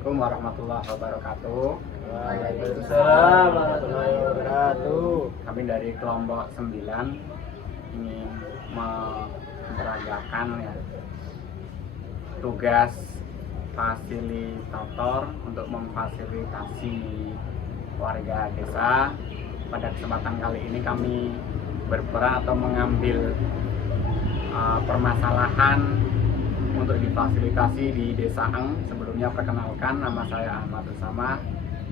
Assalamualaikum warahmatullahi wabarakatuh. Waalaikumsalam warahmatullahi wabarakatuh. Kami dari kelompok 9 ingin memperagakan tugas fasilitator untuk memfasilitasi warga desa. Pada kesempatan kali ini kami berperan atau mengambil permasalahan untuk difasilitasi di Desa Eng. Sebelumnya perkenalkan, nama saya Ahmad Usama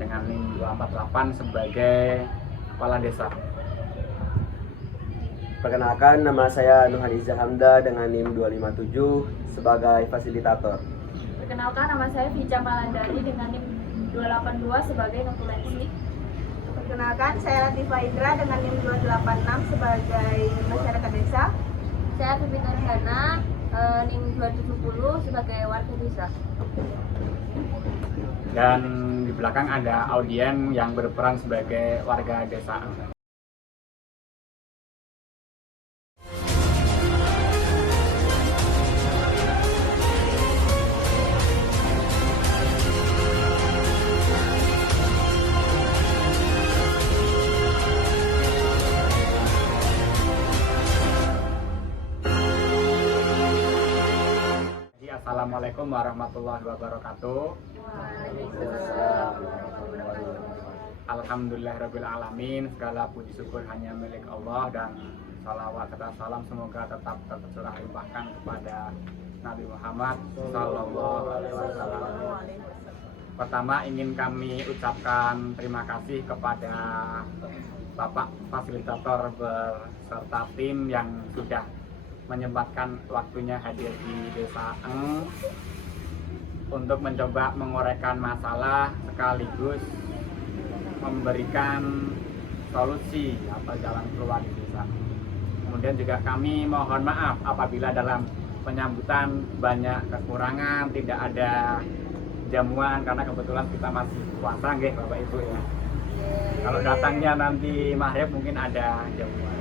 dengan NIM 248 sebagai kepala desa. Perkenalkan, nama saya Nuhaniza Hamda dengan NIM 257 sebagai fasilitator. Perkenalkan, nama saya Vica Malandari dengan NIM 282 sebagai konsulensi. Perkenalkan, saya Latifah Indra dengan NIM 286 sebagai masyarakat desa. Saya Pipit Nurhana, NIM 270 sebagai warga desa. Dan di belakang ada audien yang berperan sebagai warga desa Eng. Assalamualaikum warahmatullahi wabarakatuh. Alhamdulillahirrabbilalamin. Segala puji syukur hanya milik Allah, dan salawat serta salam semoga tetap tercurah limpahkan kepada Nabi Muhammad Sallallahu Alaihi Wasallam. Pertama ingin kami ucapkan terima kasih kepada Bapak Fasilitator beserta tim yang sudah menyempatkan waktunya hadir di Desa Eng untuk mencoba menguraikan masalah sekaligus memberikan solusi atau jalan keluar di desa. Kemudian juga kami mohon maaf apabila dalam penyambutan banyak kekurangan, tidak ada jamuan karena kebetulan kita masih puasa nggih Bapak Ibu ya. Kalau datangnya nanti maghrib mungkin ada jamuan.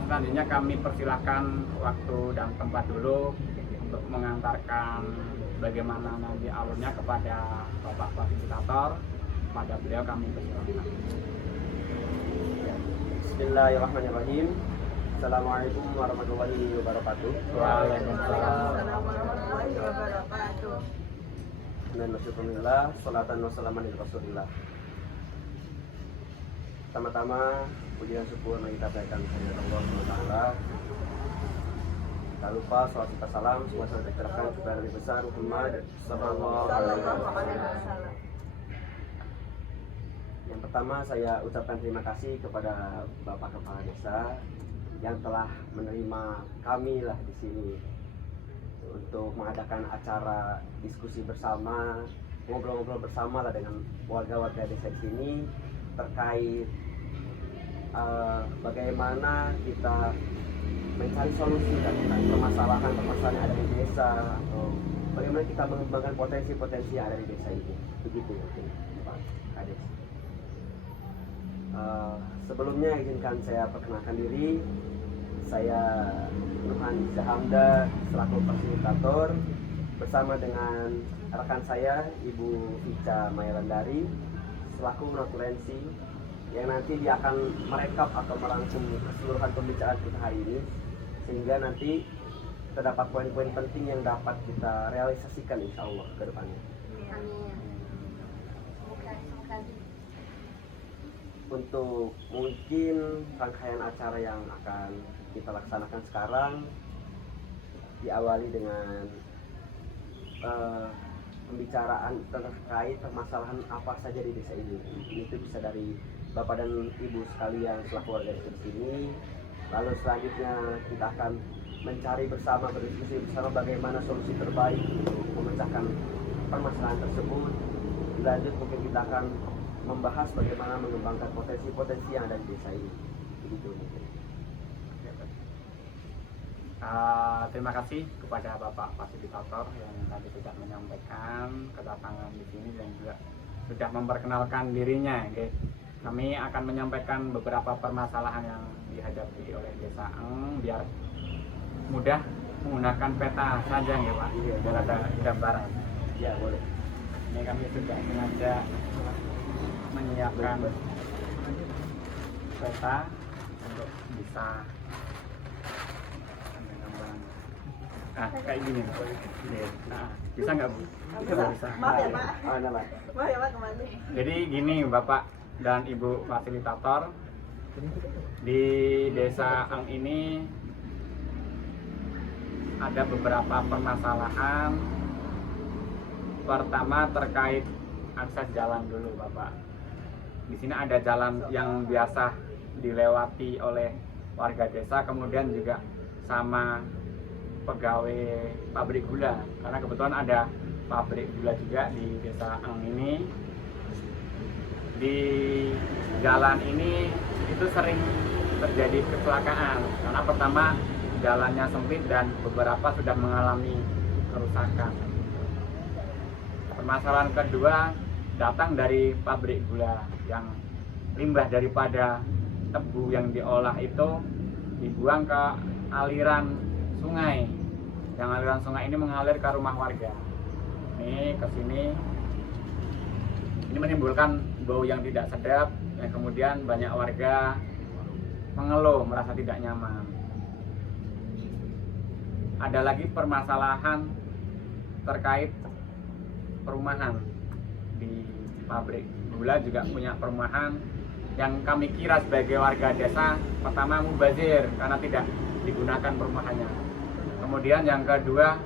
Selanjutnya kami persilahkan waktu dan tempat dulu untuk mengantarkan bagaimana nanti alurnya kepada Bapak Fasilitator. Pada beliau kami persilahkan. Bismillahirrahmanirrahim. Assalamualaikum warahmatullahi wabarakatuh. Waalaikumsalam. Warahmatullahi wabarakatuh. Dan masyukurillah, salatan wassalaman ala rasulillah. Pertama-tama puji dan syukur kita berikan kepada Allah SWT. Tak lupa salawat serta salam semua tercurahkan kepada Nabi besar Muhammad Sallallahu Alaihi Wasallam. Yang pertama saya ucapkan terima kasih kepada Bapak Kepala Desa yang telah menerima kami lah di sini untuk mengadakan acara diskusi bersama, ngobrol-ngobrol bersama lah dengan warga-warga desa di sini terkait bagaimana kita mencari solusi dan permasalahan yang ada di desa, atau bagaimana kita mengembangkan potensi-potensi yang ada di desa ini. Begitu mungkin Pak Kades. Sebelumnya izinkan saya perkenalkan diri. Saya Nuhaniza Hamda selaku fasilitator bersama dengan rekan saya Ibu Vica Malandari selaku konsulensi yang nanti dia akan merekap atau merangkum keseluruhan pembicaraan kita hari ini, sehingga nanti terdapat poin-poin penting yang dapat kita realisasikan insya Allah ke depannya. Untuk mungkin rangkaian acara yang akan kita laksanakan sekarang diawali dengan pembicaraan terkait permasalahan apa saja di desa ini. Itu bisa dari Bapak dan Ibu sekalian selaku warga desa di sini. Lalu selanjutnya kita akan mencari bersama, berdiskusi bersama bagaimana solusi terbaik untuk memecahkan permasalahan tersebut. Lanjut mungkin kita akan membahas bagaimana mengembangkan potensi-potensi yang ada di desa ini. Begitu mungkin. Terima kasih kepada Bapak Fasilitator yang tadi sudah menyampaikan kedatangan di sini dan juga sudah memperkenalkan dirinya. Okay. Kami akan menyampaikan beberapa permasalahan yang dihadapi oleh Desa Eng biar mudah menggunakan peta saja ya Pak, biar ada gambaran. Ya boleh. Ini kami sudah sengaja menyiapkan peta untuk bisa ada gambaran. Kayak gini Pak. Nah, bisa nggak Bu? Bisa. Maaf ya Pak. Nama. Maaf ya Pak kembali. Jadi gini Bapak dan Ibu fasilitator, di Desa Ang ini ada beberapa permasalahan. Pertama terkait akses jalan dulu Bapak. Di sini ada jalan yang biasa dilewati oleh warga desa, kemudian juga sama pegawai pabrik gula, karena kebetulan ada pabrik gula juga di Desa Ang ini. Di jalan ini itu sering terjadi kecelakaan karena pertama jalannya sempit dan beberapa sudah mengalami kerusakan. Permasalahan kedua datang dari pabrik gula yang limbah daripada tebu yang diolah itu dibuang ke aliran sungai. Yang aliran sungai ini mengalir ke rumah warga. Ini ke sini. Ini menimbulkan bau yang tidak sedap dan kemudian banyak warga mengeluh, merasa tidak nyaman. Ada lagi permasalahan terkait perumahan. Di pabrik gula juga punya perumahan yang kami kira sebagai warga desa pertama mubazir karena tidak digunakan perumahannya. Kemudian yang kedua,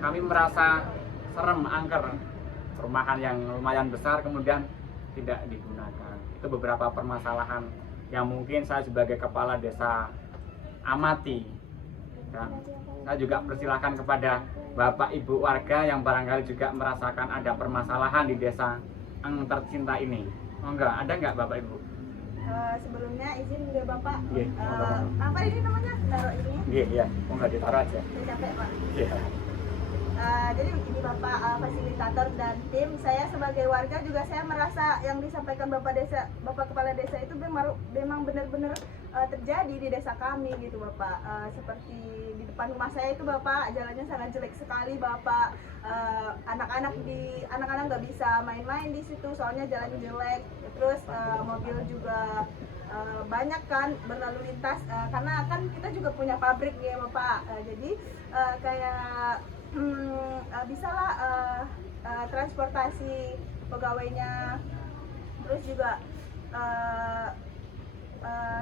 kami merasa serem, angker, perumahan yang lumayan besar kemudian tidak digunakan. Itu beberapa permasalahan yang mungkin saya sebagai kepala desa amati. Dan saya juga persilahkan kepada Bapak Ibu warga yang barangkali juga merasakan ada permasalahan di desa Ang tercinta ini. Oh enggak, ada enggak Bapak Ibu? Sebelumnya izin ya Bapak. Iya, apa ini namanya? Taruh ini. Iya. Oh enggak ditaruh aja. Saya capek Pak. Iya. Jadi ini Bapak fasilitator dan tim, saya sebagai warga juga saya merasa yang disampaikan Bapak Kepala Desa itu memang benar-benar terjadi di desa kami gitu Bapak. Seperti di depan rumah saya itu Bapak, jalannya sangat jelek sekali Bapak. Anak-anak nggak bisa main-main di situ soalnya jalannya jelek. Terus mobil juga banyak kan berlalu lintas karena kan kita juga punya pabrik ya Bapak. Jadi kayak bisalah transportasi pegawainya. Terus juga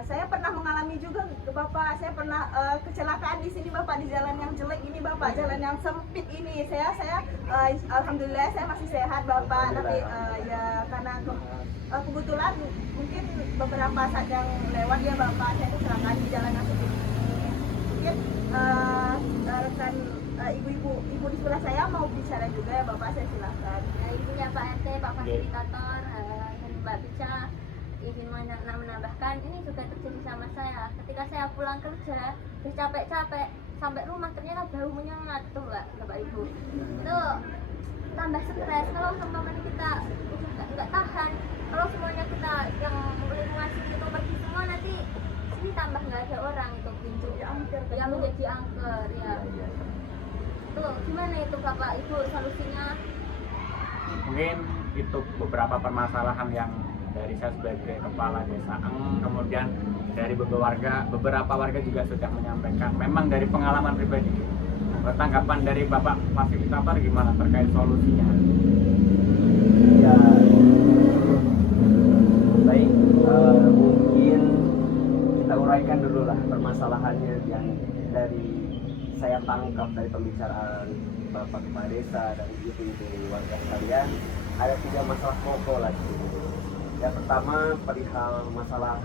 saya pernah mengalami juga Bapak, saya pernah kecelakaan di sini Bapak, di jalan yang jelek ini Bapak, jalan yang sempit ini. Saya alhamdulillah saya masih sehat Bapak, tapi ya karena kebetulan mungkin beberapa saat yang lewat ya Bapak, saya kecelakaan di jalan yang sempit ini. Mungkin rekan ibu di sebelah saya mau bicara juga ya Bapak, saya silakan. Ibunya Pak RT, Pak Fasilitator, dan Mbak Bica ingin menambahkan, ini juga terjadi sama saya. Ketika saya pulang kerja, capek-capek sampai rumah ternyata bau menyengat tuh Bapak Ibu. Itu tambah stres. Kalau umpamanya kita nggak tahan, kalau semuanya kita yang lingkungan sini itu pergi semua, nanti sini tambah nggak ada orang itu pintu yang menjadi angker ya. Tuh gimana itu Bapak Ibu solusinya? Mungkin itu beberapa permasalahan yang dari saya sebagai kepala desa Ang, kemudian dari beberapa warga juga sudah menyampaikan. Memang dari pengalaman pribadi, tanggapan dari Bapak fasilitator gimana terkait solusinya? Ya, baik. Mungkin kita uraikan dulu lah permasalahannya yang dari saya tangkap dari pembicaraan Bapak Kepala Desa dan ibu-ibu warga sekalian. Ada 3 masalah pokok lagi. Yang pertama perihal masalah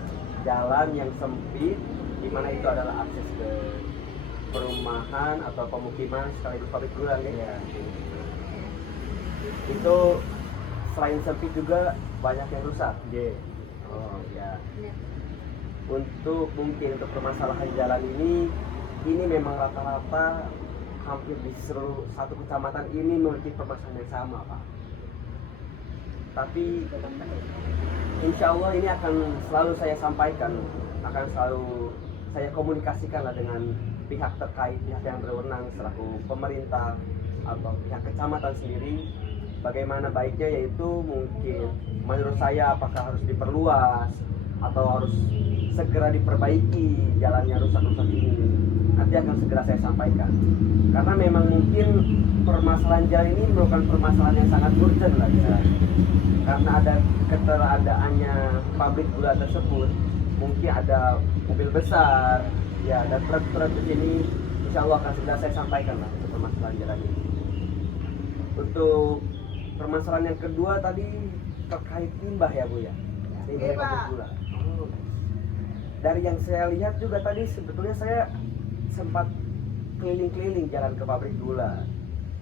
jalan yang sempit, di mana itu adalah akses ke perumahan atau pemukiman sekaligus pabrik gula ya. Itu selain sempit juga banyak yang rusak. Oh ya. Untuk permasalahan jalan ini memang rata-rata hampir di seluruh satu kecamatan ini memiliki permasalahan yang sama Pak. Tapi insya Allah ini akan selalu saya sampaikan, akan selalu saya komunikasikan lah dengan pihak terkait, pihak yang berwenang selaku pemerintah atau pihak kecamatan sendiri, bagaimana baiknya, yaitu mungkin menurut saya apakah harus diperluas atau harus segera diperbaiki jalannya rusak-rusak ini. Nanti akan segera saya sampaikan, karena memang mungkin permasalahan jalan ini merupakan permasalahan yang sangat urgent lah ya. Karena ada keteradaannya pabrik gula tersebut, mungkin ada mobil besar ya dan truk-truk di sini, insya Allah akan segera saya sampaikan lah untuk permasalahan jalan ini. Untuk permasalahan yang kedua tadi terkait limbah ya Bu ya, limbah Iya, Pak. pabrik gula. Oh. Dari yang saya lihat juga tadi sebetulnya saya sempat keliling-keliling jalan ke pabrik gula.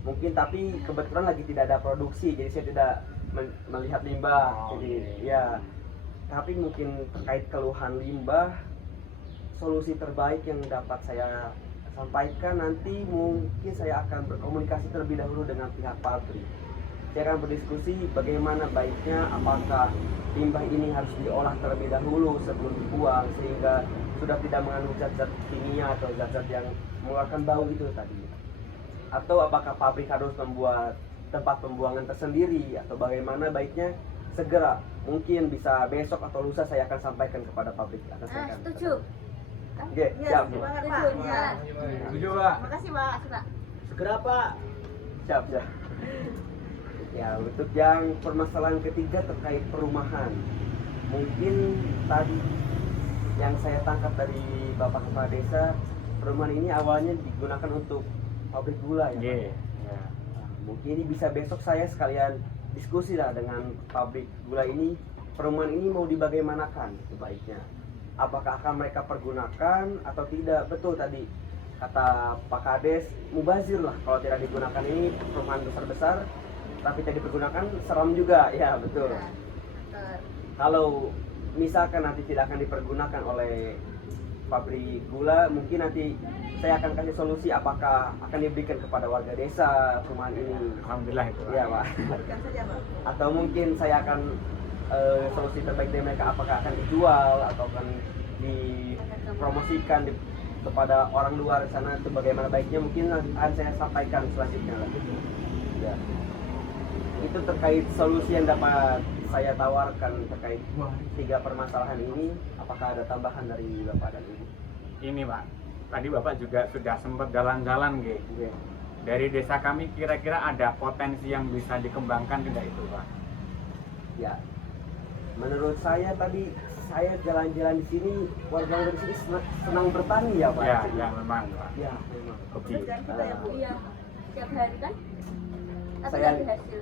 Mungkin tapi kebetulan lagi tidak ada produksi, jadi saya tidak melihat limbah. Jadi ya, tapi mungkin terkait keluhan limbah, solusi terbaik yang dapat saya sampaikan nanti mungkin saya akan berkomunikasi terlebih dahulu dengan pihak pabrik. Saya akan berdiskusi bagaimana baiknya, apakah limbah ini harus diolah terlebih dahulu sebelum dibuang sehingga sudah tidak mengandung zat-zat kimia atau zat-zat yang mengeluarkan bau itu tadi, atau apakah pabrik harus membuat tempat pembuangan tersendiri, atau bagaimana baiknya segera, mungkin bisa besok atau lusa saya akan sampaikan kepada pabrik. Setuju. Oke, Ya, siap. setuju banget Pak. Setuju. Ya. Setuju, Pak. Makasih Pak. Makasih, Pak. Segera Pak. Siap. Ya, untuk yang permasalahan ketiga terkait perumahan, mungkin tadi yang saya tangkap dari Bapak Kepala Desa, perumahan ini awalnya digunakan untuk pabrik gula ya Pak? Iya. Ya. Mungkin ini bisa besok saya sekalian diskusi lah dengan pabrik gula ini, perumahan ini mau dibagaimanakan sebaiknya, apakah akan mereka pergunakan atau tidak. Betul tadi kata Pak Kades, mubazir lah kalau tidak digunakan. Ini perumahan besar-besar tapi tidak dipergunakan, seram juga ya. Betul. Kalau misalkan nanti tidak akan dipergunakan oleh pabrik gula, mungkin nanti saya akan kasih solusi apakah akan diberikan kepada warga desa perumahan ini. Alhamdulillah itu, Pak. Ya Pak. Berikan saja Pak. Atau mungkin saya akan solusi terbaik dari mereka, apakah akan dijual atau akan dipromosikan kepada orang luar sana, itu bagaimana baiknya mungkin akan saya sampaikan selanjutnya lagi. Ya. Itu terkait solusi yang dapat saya tawarkan terkait tiga permasalahan ini. Apakah ada tambahan dari Bapak dan Ibu? Ini, Pak. Tadi Bapak juga sudah sempat jalan-jalan, Ge. Iya. Dari desa kami kira-kira ada potensi yang bisa dikembangkan tidak itu, Pak? Ya, menurut saya tadi saya jalan-jalan di sini, warga di sini senang bertani ya Pak. Ya, ya memang, Pak. Ya, memang. Hobi. Pekerjaan kita ya Bu. Iya. Setiap hari kan? Tapi Saya- ada hasil.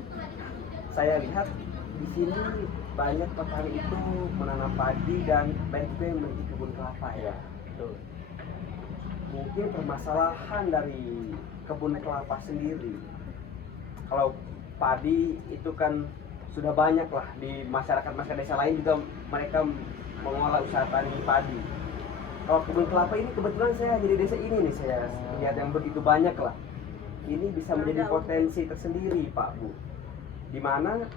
Saya lihat di sini banyak petani itu menanam padi dan banyak juga yang memiliki kebun kelapa ya. Ya, betul. Mungkin permasalahan dari kebun kelapa sendiri, kalau padi itu kan sudah banyak lah di masyarakat desa lain juga mereka mengolah usaha tani padi. Kalau kebun kelapa ini kebetulan saya hanya di desa ini nih, saya lihat yang begitu banyak lah. Ini bisa menjadi potensi tersendiri Pak Bu, dimana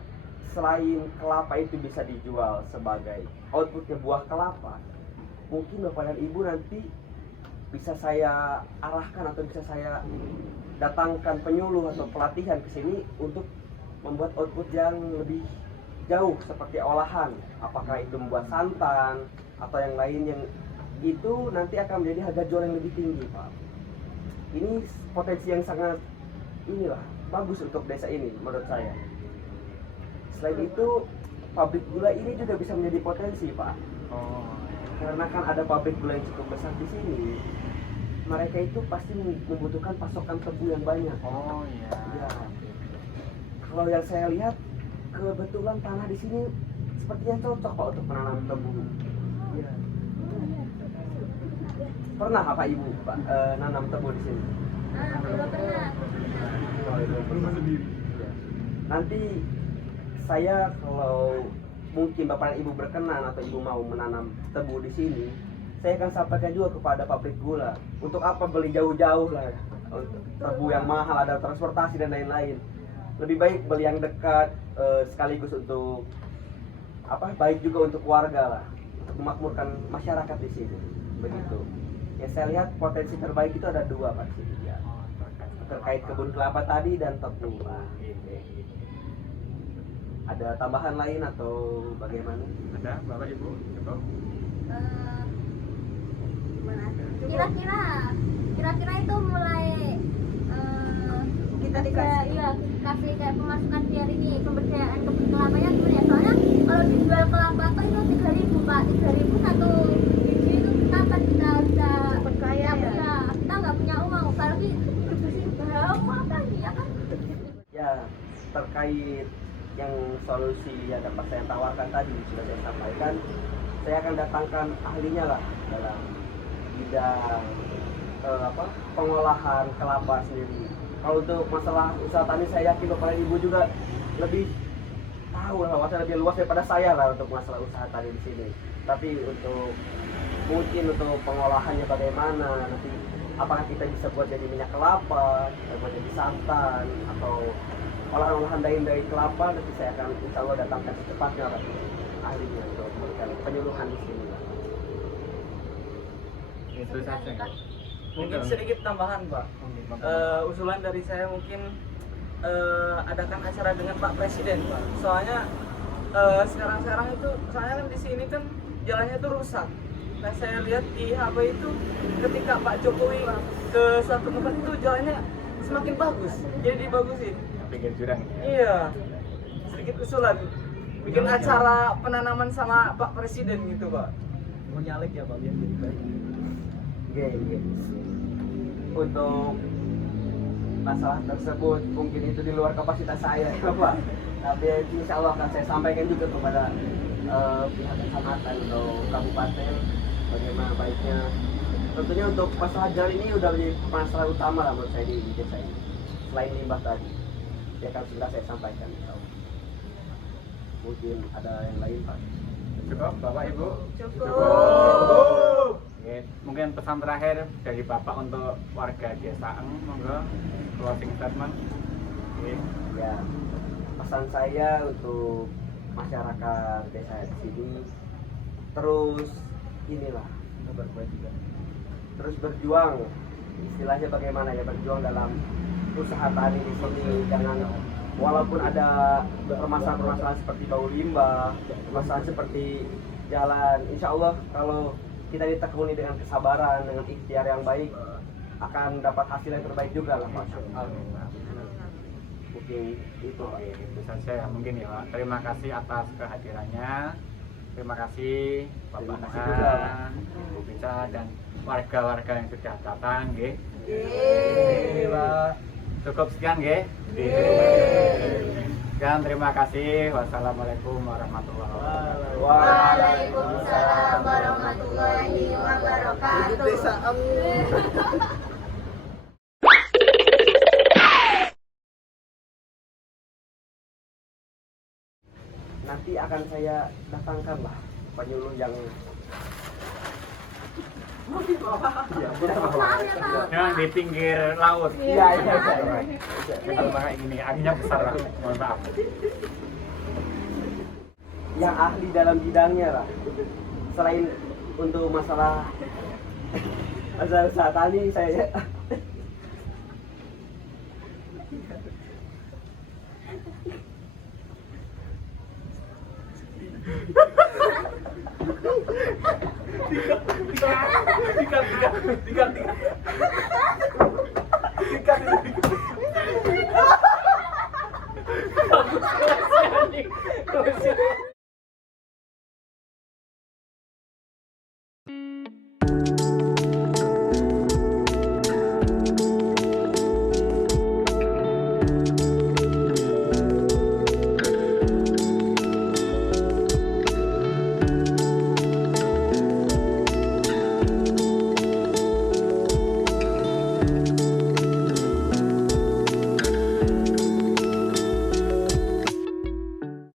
selain kelapa itu bisa dijual sebagai outputnya buah kelapa, mungkin Bapak dan Ibu nanti bisa saya arahkan atau bisa saya datangkan penyuluh atau pelatihan ke sini untuk membuat output yang lebih jauh seperti olahan, apakah itu membuat santan atau yang lain, yang itu nanti akan menjadi harga jual yang lebih tinggi Pak. Ini potensi yang sangat inilah bagus untuk desa ini menurut saya. Selain itu pabrik gula ini juga bisa menjadi potensi Pak, Oh, karena kan ada pabrik gula yang cukup besar di sini. Mereka itu pasti membutuhkan pasokan tebu yang banyak. oh iya. Ya. Kalau yang saya lihat kebetulan tanah di sini sepertinya cocok Pak untuk menanam tebu. Ya. Pernah Pak Ibu Pak nanam tebu di sini? Belum pernah. Ya. Nanti saya kalau mungkin Bapak dan Ibu berkenan atau Ibu mau menanam tebu di sini, saya akan sampaikan juga kepada pabrik gula. Untuk apa beli jauh-jauh lah untuk tebu yang mahal, ada transportasi dan lain-lain. Lebih baik beli yang dekat, sekaligus untuk apa? Baik juga untuk warga lah, untuk memakmurkan masyarakat di sini. Begitu. Ya saya lihat potensi terbaik itu ada dua Pak di sini ya. Terkait kebun kelapa tadi dan tebu Pak. Ada tambahan lain atau bagaimana? Ada Bapak Ibu cukup? Gimana? Kira-kira itu mulai Kita kayak dikasih. iya kasih kayak pemasukan biar ini pemberdayaan kebun kelapanya gimana ya, soalnya kalau dijual kelapa tuh itu 3.000 Pak, 3.000 satu biji itu kapan kita bisa Cepet kaya ya. ya kita nggak punya uang apalagi bersihin bau apa ya kan. Ya, terkait yang solusi yang dapat saya tawarkan tadi sudah saya sampaikan, saya akan datangkan ahlinya lah dalam bidang pengolahan kelapa sendiri. Kalau untuk masalah usaha tani saya yakin Bapak dan Ibu juga lebih tahu lah, masalah lebih luas daripada saya lah untuk masalah usaha tani di sini. Tapi untuk mungkin untuk pengolahannya bagaimana nanti, apakah kita bisa buat jadi minyak kelapa, buat jadi santan atau olahan-olahan dari kelapa, nanti saya akan insya Allah datangkan secepatnya Pak ahlinya untuk memberikan penyuluhan di sini. Itu saja. Mungkin sedikit tambahan Pak. Usulan dari saya mungkin adakan acara dengan Pak Presiden Pak. Soalnya sekarang itu soalnya kan di sini kan jalannya itu rusak. Nah saya lihat di HP itu ketika Pak Jokowi ke suatu tempat itu jalannya semakin bagus, jadi dibagusin. Pinggir jurang. Iya, sedikit usulan bikin acara penanaman sama Pak Presiden gitu Pak. Mau nyalek ya Pak biar jadi baik. Oke. Untuk masalah tersebut mungkin itu di luar kapasitas saya ya Pak. Tapi insya Allah akan saya sampaikan juga kepada pihak kecamatan atau kabupaten bagaimana baiknya. Tentunya untuk masalah jalan ini udah menjadi masalah utama lah menurut saya di desa ini. Selain limbah tadi, ya kan sudah saya sampaikan. Mungkin ada yang lain Pak. Cukup Bapak Ibu? Cukup. Oke, mungkin pesan terakhir dari Bapak untuk warga desa Eng, monggo closing statement. Oke. Ya, pesan saya untuk masyarakat desa di sini terus inilah terus berjuang, istilahnya bagaimana ya, berjuang dalam usaha tani di sini. Jangan, walaupun ada permasalahan-permasalahan seperti bau limbah, permasalahan seperti jalan, insya Allah kalau kita ditekuni dengan kesabaran, dengan ikhtiar yang baik, akan dapat hasil yang terbaik juga lah Pak. Mungkin itu Pak. Itu saja ya mungkin ya Pak. Terima kasih atas kehadirannya. Terima kasih Bapak Terima kasih Noha, juga. Ibu Pica dan warga-warga yang sudah datang nggih. Yeay. Pak. Cukup sekian nggih. Sekian, terima kasih. Wassalamualaikum warahmatullahi wabarakatuh. Waalaikumsalam warahmatullahi wabarakatuh. Desa Nanti akan saya datangkan lah penyuluh yang Yang di pinggir laut. Iya. Kalau pakai ini, akhirnya besar lah. Mohon maaf. yang ahli dalam bidangnya lah. Selain untuk masalah usaha tani, saya tiga